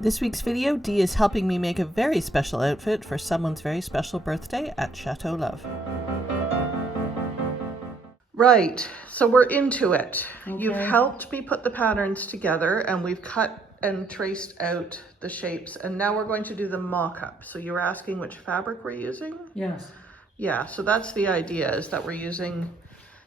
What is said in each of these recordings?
This week's video, Dee is helping me make a very special outfit for someone's very special birthday at Chateau Love. Right, so we're into it. Okay. You've helped me put the patterns together and we've cut and traced out the shapes, and now we're going to do the mock-up. So you were asking which fabric we're using? Yes. Yeah, so that's the idea, is that we're using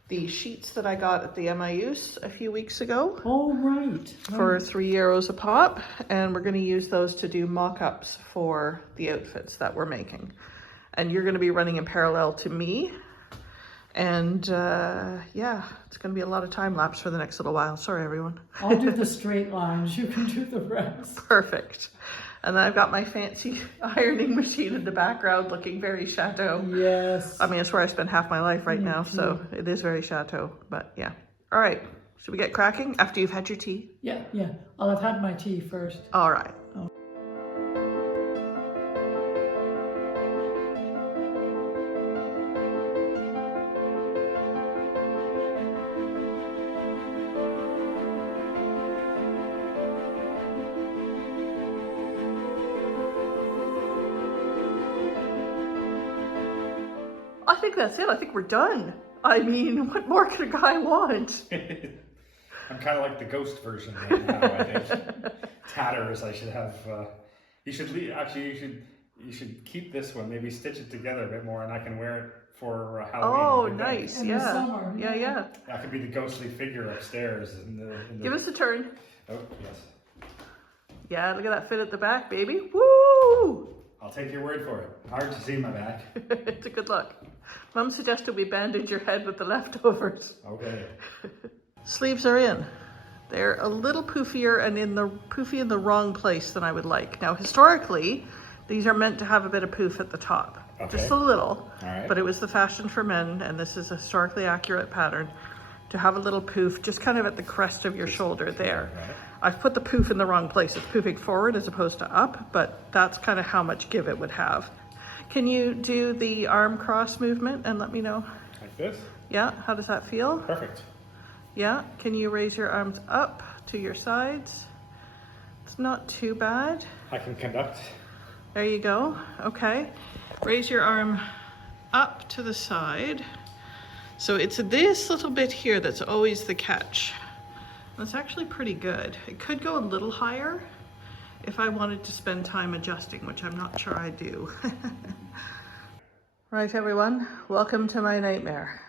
the sheets that I got at the Emmaüs a few weeks ago. Oh, right. For €3 a pop, and we're going to use those to do mock-ups for the outfits that we're making. And you're going to be running in parallel to me. And yeah, it's going to be a lot of time lapse for the next little while. Sorry, everyone. I'll do the straight lines. You can do the rest. Perfect. And then I've got my fancy ironing machine in the background looking very Chateau. Yes. I mean, it's where I spend half my life right now, so it is very Chateau, but yeah. All right, should we get cracking after you've had your tea? Yeah. I'll have had my tea first. All right. I think that's it. I think we're done. I mean, what more could a guy want? I'm kind of like the ghost version right now, I think. Tatters, I should have. You should leave, actually, you should keep this one. Maybe stitch it together a bit more, and I can wear it for Halloween. Oh, nice. In the summer. Yeah. That could be the ghostly figure upstairs. Give us a turn. Oh, yes. Yeah, look at that fit at the back, baby. Woo! I'll take your word for it. Hard to see my back. It's a good look. Mum suggested we bandage your head with the leftovers. Okay. Sleeves are in. They're a little poofier and poofy in the wrong place than I would like. Now, historically, these are meant to have a bit of poof at the top. Okay. Just a little. All right. But it was the fashion for men, and this is a historically accurate pattern, to have a little poof just kind of at the crest of your shoulder there. Right. I've put the poof in the wrong place. It's poofing forward as opposed to up, but that's kind of how much give it would have. Can you do the arm cross movement and let me know? Like this? Yeah, how does that feel? Perfect. Yeah, can you raise your arms up to your sides? It's not too bad. I can conduct. There you go, okay. Raise your arm up to the side. So it's this little bit here that's always the catch. That's actually pretty good. It could go a little higher if I wanted to spend time adjusting, which I'm not sure I do. Right, everyone, welcome to my nightmare.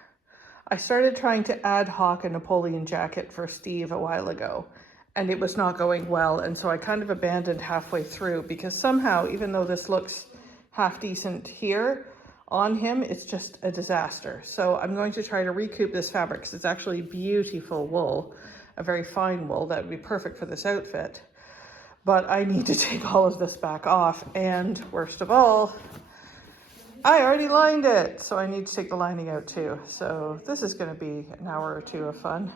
I started trying to ad hoc a Napoleon jacket for Steve a while ago, and it was not going well, and so I kind of abandoned halfway through because somehow, even though this looks half decent here, on him, it's just a disaster. So I'm going to try to recoup this fabric because it's actually beautiful wool, a very fine wool that would be perfect for this outfit. But I need to take all of this back off, and worst of all, I already lined it, so I need to take the lining out too. So this is going to be an hour or two of fun.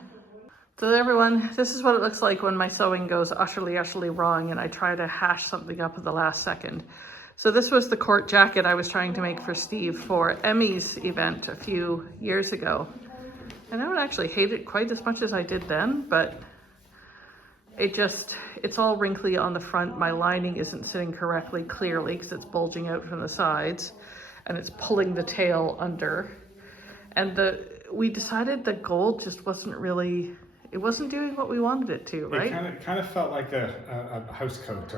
So everyone, this is what it looks like when my sewing goes utterly wrong and I try to hash something up at the last second. So this was the court jacket I was trying to make for Steve for Emmy's event a few years ago. And I don't actually hate it quite as much as I did then, but it's all wrinkly on the front. My lining isn't sitting correctly, clearly, because it's bulging out from the sides and it's pulling the tail under. And we decided the gold just wasn't really, it wasn't doing what we wanted it to, right? It kind of felt like a house coat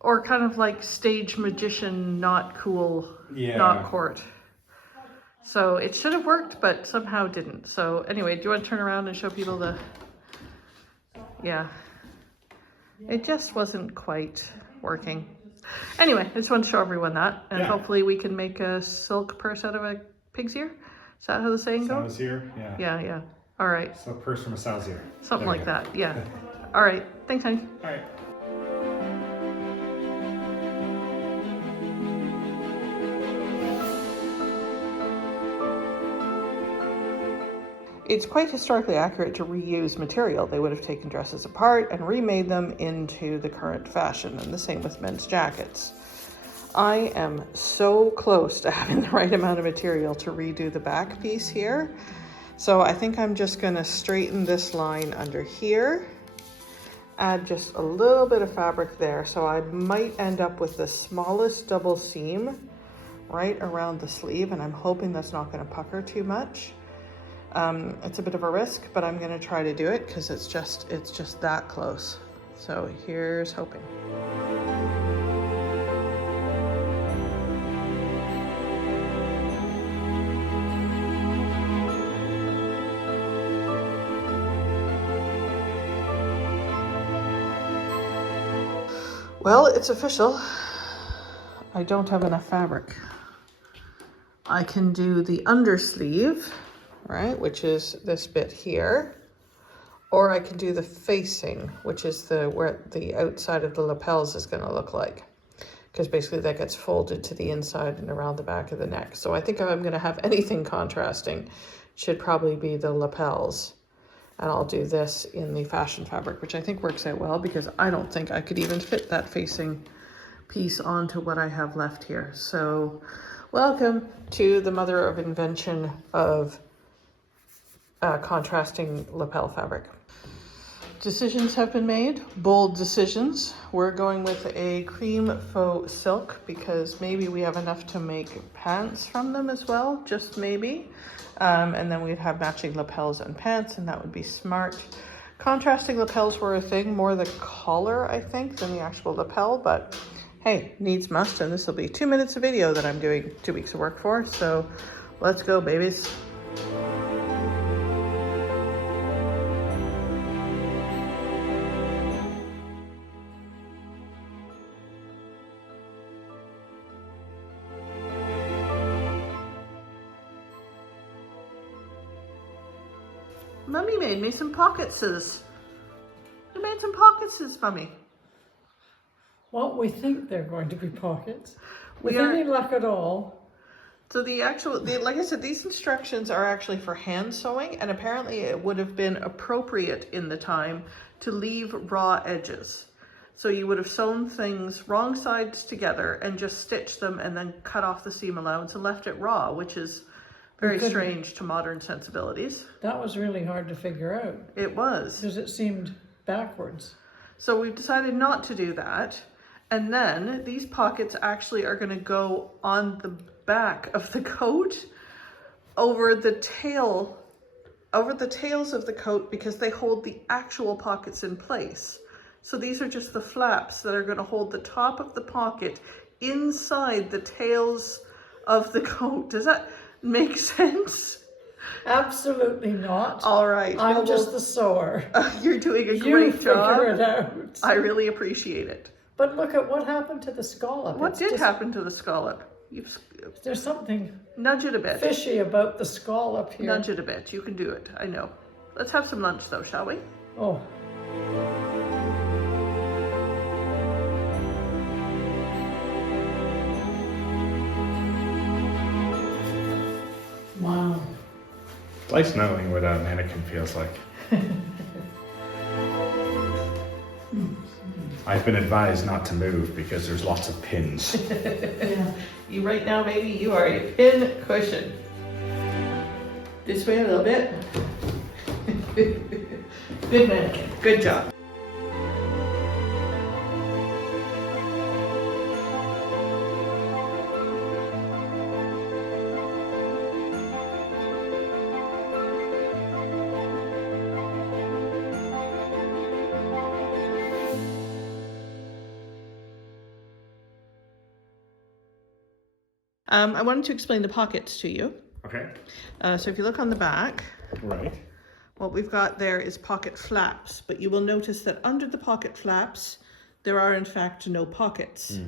or kind of like stage magician, not cool, not court. So it should have worked, but somehow didn't. So anyway, do you want to turn around and show people the, yeah. It just wasn't quite working. Anyway, I just wanted to show everyone that, and hopefully we can make a silk purse out of a pig's ear. Is that how the saying goes? Sow's ear, yeah. Yeah. All right. Silk purse from a sow's ear. Something like that, yeah. All right, thanks, honey. All right. It's quite historically accurate to reuse material. They would have taken dresses apart and remade them into the current fashion, and the same with men's jackets. I am so close to having the right amount of material to redo the back piece here. So I think I'm just gonna straighten this line under here add just a little bit of fabric there. So I might end up with the smallest double seam right around the sleeve, and I'm hoping that's not going to pucker too much. It's a bit of a risk, but I'm going to try to do it because it's just that close. So here's hoping. Well, it's official. I don't have enough fabric. I can do the undersleeve, right, which is this bit here, or I can do the facing, which is where the outside of the lapels is going to look like, because basically that gets folded to the inside and around the back of the neck. So I think if I'm going to have anything contrasting, it should probably be the lapels. And I'll do this in the fashion fabric, which I think works out well because I don't think I could even fit that facing piece onto what I have left here. So welcome to the mother of invention of contrasting lapel fabric. Decisions have been made, bold decisions. We're going with a cream faux silk because maybe we have enough to make pants from them as well, just maybe. And then we'd have matching lapels and pants, and that would be smart. Contrasting lapels were a thing, more the collar, I think, than the actual lapel, but hey, needs must, and this will be 2 minutes of video that I'm doing 2 weeks of work for, so let's go, babies. Mummy made me some pocketses. You made some pocketses, Mummy. Well, we think they're going to be pockets. With We are- any luck at all. So like I said, these instructions are actually for hand sewing, and apparently it would have been appropriate in the time to leave raw edges. So you would have sewn things wrong sides together and just stitched them and then cut off the seam allowance and left it raw, which is very strange to modern sensibilities. That was really hard to figure out It was. because it seemed backwards. So we've decided not to do that. And then these pockets actually are going to go on the back of the coat over the tails of the coat because they hold the actual pockets in place. So these are just the flaps that are going to hold the top of the pocket inside the tails of the coat. Does that make sense? Absolutely not. All right. I'm just the sewer. You're doing a You great job. figure it out. I really appreciate it. But look at what happened to the scallop. What It's did just- happen to the scallop? There's something Nudge it a bit. fishy about the scallop here. Nudge it a bit. You can do it. I know. Let's have some lunch though, shall we? Oh. Wow. It's nice knowing what a mannequin feels like. I've been advised not to move because there's lots of pins. Yeah. You right now, baby, you are a pin cushion. This way a little bit. Good mannequin. Good job. I wanted to explain the pockets to you. Okay. So if you look on the back, Right. what we've got there is pocket flaps, but you will notice that under the pocket flaps, there are in fact no pockets.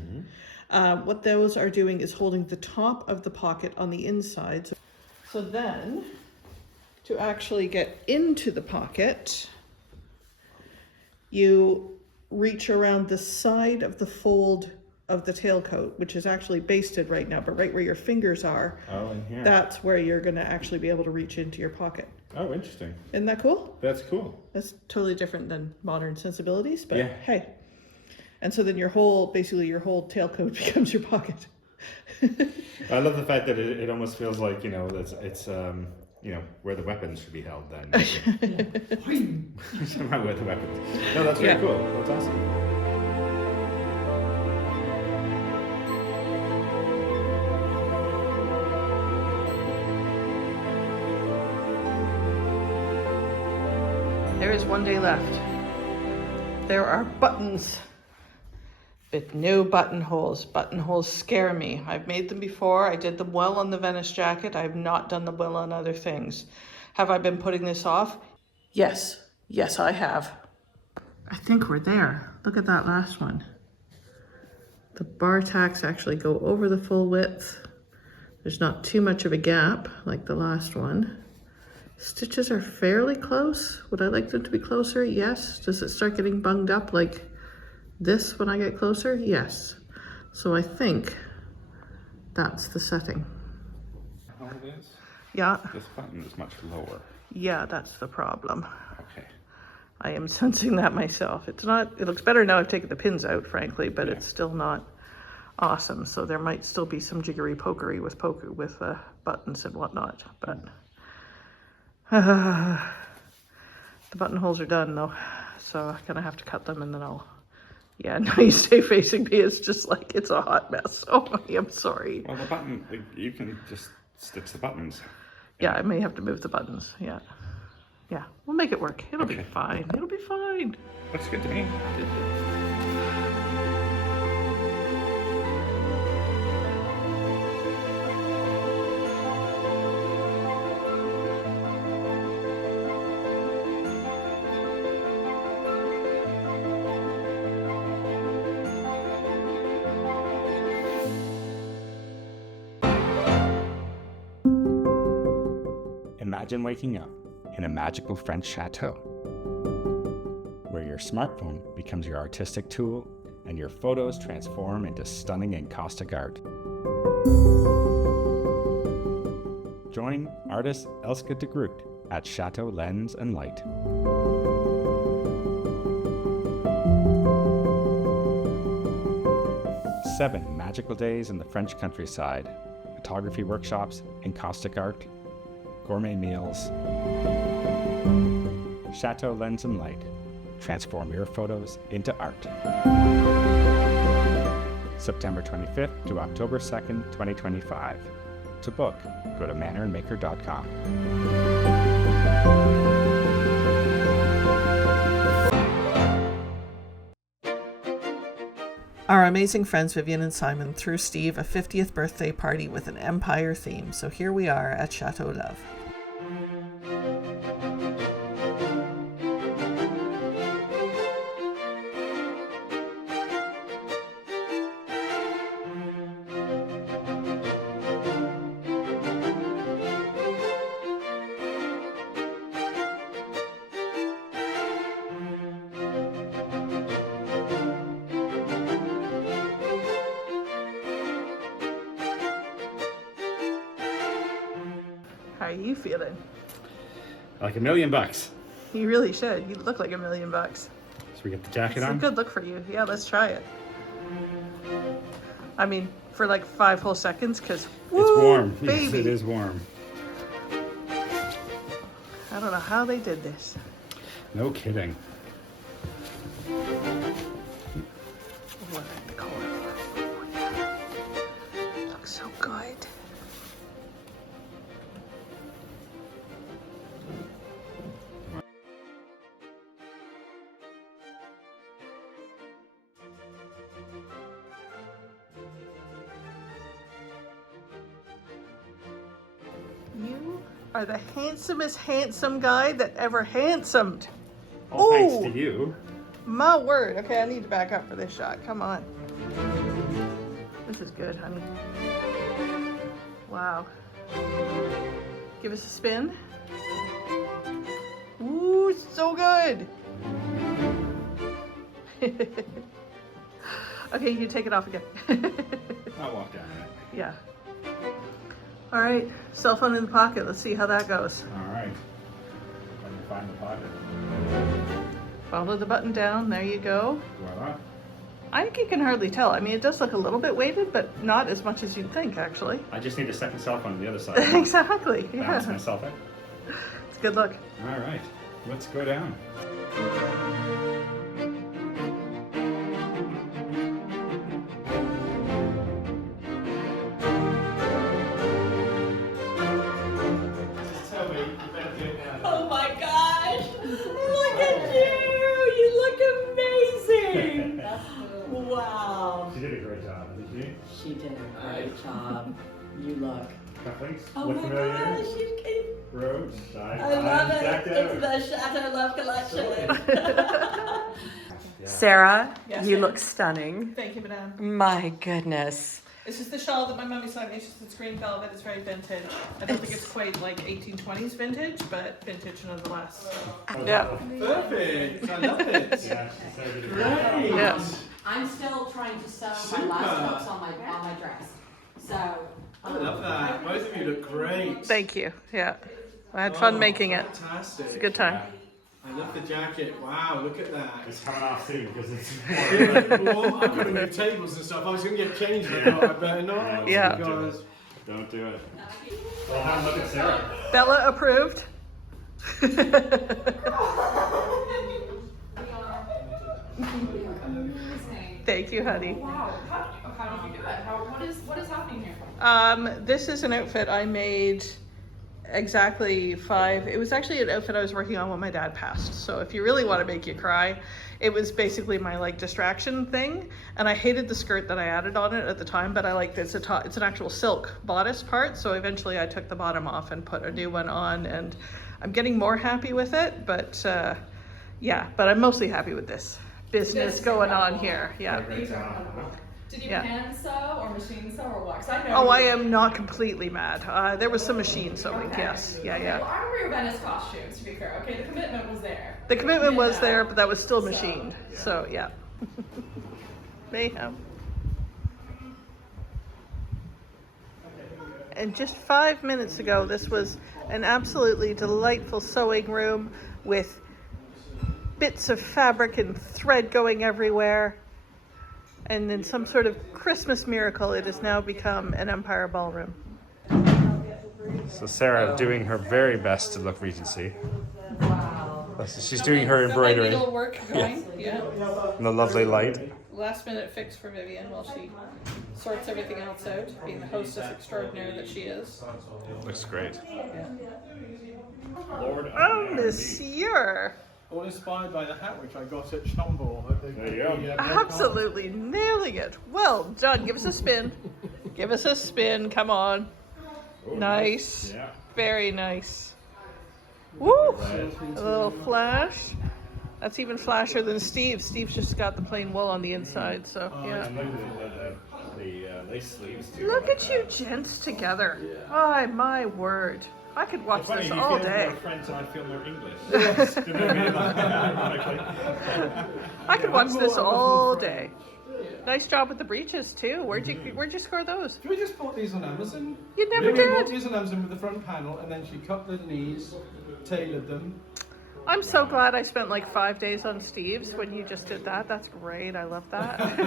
What those are doing is holding the top of the pocket on the inside. So then, to actually get into the pocket, you reach around the side of the fold of the tailcoat, which is actually basted right now, but right where your fingers are, Oh, in here. that's where you're going to actually be able to reach into your pocket. Oh, interesting. Isn't that cool? That's cool. That's totally different than modern sensibilities, but Yeah. hey. And so then your whole tailcoat becomes your pocket. I love the fact that it almost feels like, it's you know, where the weapons should be held then. Somehow where the weapons. No, that's very cool. That's awesome. There is one day left. There are buttons, but no buttonholes. Buttonholes scare me. I've made them before. I did them well on the Venice jacket. I've not done them well on other things. Have I been putting this off? Yes. Yes, I have. I think we're there. Look at that last one. The bar tacks actually go over the full width. There's not too much of a gap like the last one. Stitches are fairly close. Would I like them to be closer? Yes. Does it start getting bunged up like this when I get closer? Yes. So I think that's the setting. Oh, it is? Yeah. This button is much lower. Yeah, that's the problem. Okay. I am sensing that myself. It's not, it looks better now I've taken the pins out, frankly, but it's still not awesome. So there might still be some jiggery pokery with buttons and whatnot, but the buttonholes are done though. So I'm gonna have to cut them and then I'll, yeah, now you stay facing me. It's just like, it's a hot mess. Oh, I'm sorry. Well, the button, like, you can just stitch the buttons. Yeah, I may have to move the buttons. Yeah. Yeah, we'll make it work. It'll be fine. It'll be fine. Looks good to me. Imagine waking up in a magical French chateau, where your smartphone becomes your artistic tool and your photos transform into stunning encaustic art. Join artist Elske de Groot at Chateau Lens and Light. Seven magical days in the French countryside, photography workshops, encaustic art, gourmet meals. Chateau Lens and Light. Transform your photos into art. September 25th to October 2nd, 2025. To book, go to manorandmaker.com. Our amazing friends Vivian and Simon threw Steve a 50th birthday party with an Empire theme, so here we are at Chateau Love. How are you feeling? Like $1 million. You really should. You look like $1 million. So we get the jacket It's a on? good look for you. Yeah, let's try it. I mean, for like 5 whole seconds, because It's warm. baby. Yes, it is warm. I don't know how they did this. No kidding. Oh, I like the color. Oh, yeah. Looks so good. You are the handsomest handsome guy that ever handsomed. All thanks Ooh. to you. My word. Okay, I need to back up for this shot. Come on. This is good, honey. Wow. Give us a spin. Ooh, so good. Okay, you can take it off again. I'll walk down in it. Yeah. All right, cell phone in the pocket. Let's see how that goes. All right. Let me find the pocket. Follow the button down. There you go. Voila. I think you can hardly tell. I mean, it does look a little bit weighted, but not as much as you'd think, actually. I just need a second cell phone on the other side. Exactly. Bounce Yeah. myself in. It's a good look. All right, let's go down. Oh my gosh! Look at you! You look amazing! Wow. She did a great job, didn't she? She did a great job. You look. Cufflinks? Oh Look my familiar? gosh! You can... Roach. I love it. It's the Chateau Love Collection. Sarah, Yes, you ma'am. look stunning. Thank you, madame. My goodness. This is the shawl that my mummy sent me. It's green velvet. It's very vintage. I don't think it's quite like 1820s vintage, but vintage nonetheless. Yeah. Perfect. I love it. Yeah, she said it. Great. Yeah. I'm still trying to sew Super. my last hooks on my dress. So I love that. Both of you look great. Thank you. Yeah. I had fun making it. Fantastic. It's a good time. I love the jacket. Wow, look at that. It's coming off soon because it's Well, I could have moved tables and stuff. I was going to get changed. I thought I better not. Yeah. Because Don't do it. Well, have a look at Sarah. Bella approved. Thank you, honey. Wow, how did you do it? What is happening here? This is an outfit I made exactly it was actually an outfit I was working on when my dad passed. So if you really want to make you cry, it was basically my like distraction thing. And I hated the skirt that I added on it at the time, but I liked it's an actual silk bodice part. So eventually I took the bottom off and put a new one on, and I'm getting more happy with it. But yeah, but I'm mostly happy with this business going on here. Yeah. These are incredible. Did you Yeah. hand sew or machine sew or what? 'Cause I know. Oh, I am not completely mad. There was some machine sewing, yes. Yeah, Okay, yeah. well, I remember your Venice costumes, to be fair. Okay, the commitment was there. The commitment was there, but that was still So, machined. So, yeah. Mayhem. And just 5 minutes ago, this was an absolutely delightful sewing room with bits of fabric and thread going everywhere. And in some sort of Christmas miracle, it has now become an Empire Ballroom. So Sarah doing her very best to look Regency. Wow. She's doing her embroidery Needle work going, yeah. in the lovely light. Last minute fix for Vivian while she sorts everything else out, being the hostess extraordinaire that she is. Looks great. Yeah. Lord Oh, monsieur! all inspired by the hat which I got at Chambord. There you go. Absolutely nailing it. Well done. Give us a spin. Give us a spin. Come on. Oh, Nice. Yeah. Very nice. Woo! A little flash. That's even flashier than Steve. Steve's just got the plain wool on the inside, so yeah. And look at the lace sleeves too. Look at you gents together. Oh, my word. I could watch It's funny, this you all feel day. more French and I feel more English. Do you know what I mean? Ironically. I could watch this all day. Nice job with the breeches too. Where'd you score those? Should we just bought these on Amazon? You never We bought did. these on Amazon with the front panel, and then she cut the knees, tailored them. I'm so glad I spent like 5 days on Steve's when you just did that. That's great. I love that.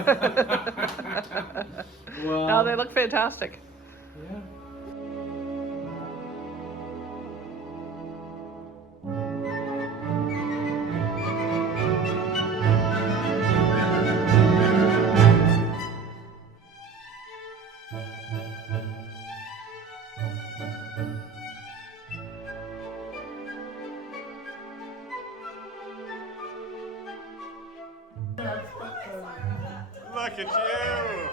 Well, No, they look fantastic. yeah. Look at you!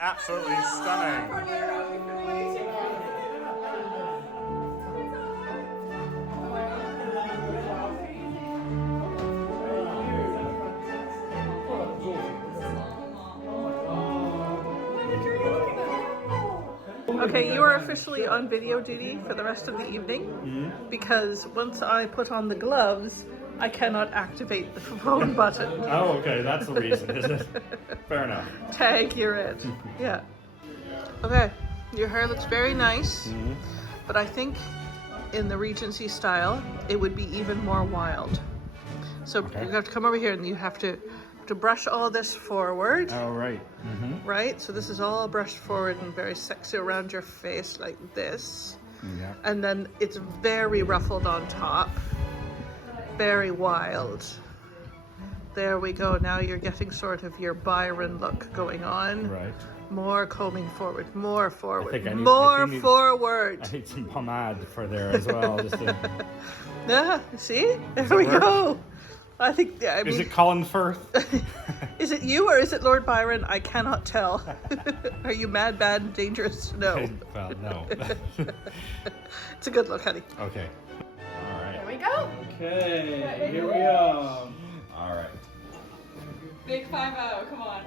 Absolutely stunning. Okay, you are officially on video duty for the rest of the evening because once I put on the gloves, I cannot activate the phone button. Oh, okay, that's the reason, is it? Fair enough. Tag, you're it. Yeah. Okay, your hair looks very nice, but I think in the Regency style, it would be even more wild. So you have to come over here and you have to brush all this forward, Oh, right. right? So this is all brushed forward and very sexy around your face like this. Yeah. And then it's very ruffled on top. Very wild. There we go. Now you're getting sort of your Byron look going on. Right. More combing forward, more forward, think I need- more I think forward. I need some pomade for there as well. Just to... Yeah, see? There we work? go. I think, I mean, Is it Colin Firth? is it you or is it Lord Byron? I cannot tell. Are you mad, bad, and dangerous? No. Well, no. It's a good look, honey. Okay. All right. There we go. Okay, here we are. All right. Big 5-0. Come on.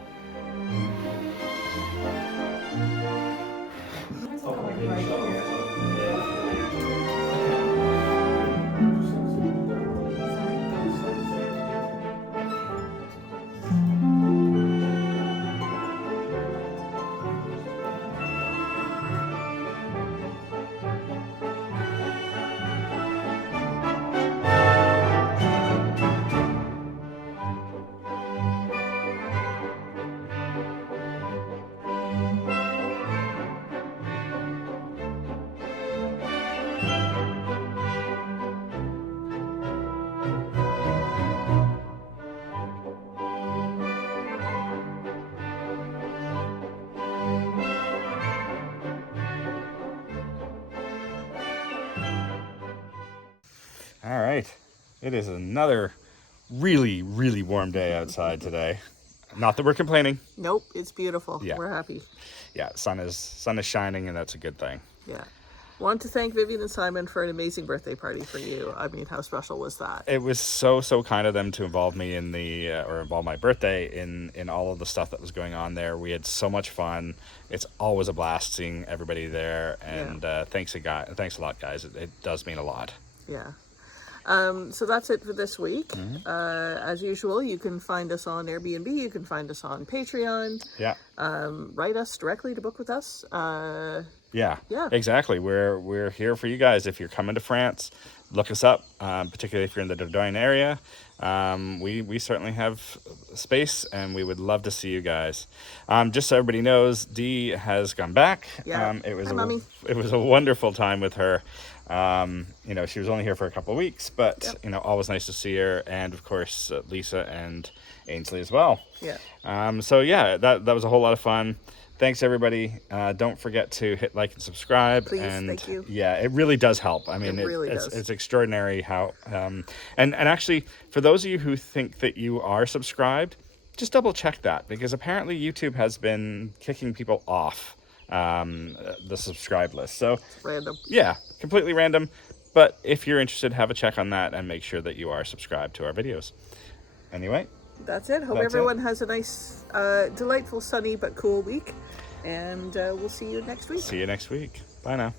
All right. It is another really, really warm day outside today. Not that we're complaining. Nope, it's beautiful. Yeah. We're happy. Yeah, sun is shining, and that's a good thing. Yeah. Want to thank Vivian and Simon for an amazing birthday party for you. I mean, how special was that? It was so kind of them to involve me in the or involve my birthday in all of the stuff that was going on there. We had so much fun. It's always a blast seeing everybody there, and thanks a lot, guys. It does mean a lot. Yeah. So that's it for this week. As usual, you can find us on Airbnb. You can find us on Patreon. Yeah. Write us directly to book with us. Yeah, Yeah. exactly. We're here for you guys. If you're coming to France, look us up, particularly if you're in the Dordogne area. We certainly have space, and we would love to see you guys. Just so everybody knows, Dee has gone back. Yeah. It was Hi, Mommy. it was a wonderful time with her. She was only here for a couple of weeks, but always nice to see her, and of course Lisa and Ainsley as well. Yeah. That was a whole lot of fun. Thanks, everybody. Don't forget to hit like and subscribe. Please, and thank you. Yeah, it really does help. I mean, It really it's, does. it's extraordinary how. And actually, for those of you who think that you are subscribed, just double check that, because apparently YouTube has been kicking people off the subscribe list. So Random. yeah, completely random. But if you're interested, have a check on that and make sure that you are subscribed to our videos. Anyway. That's it. Hope That's everyone has a nice, delightful, sunny but cool week. And we'll see you next week. See you next week. Bye now.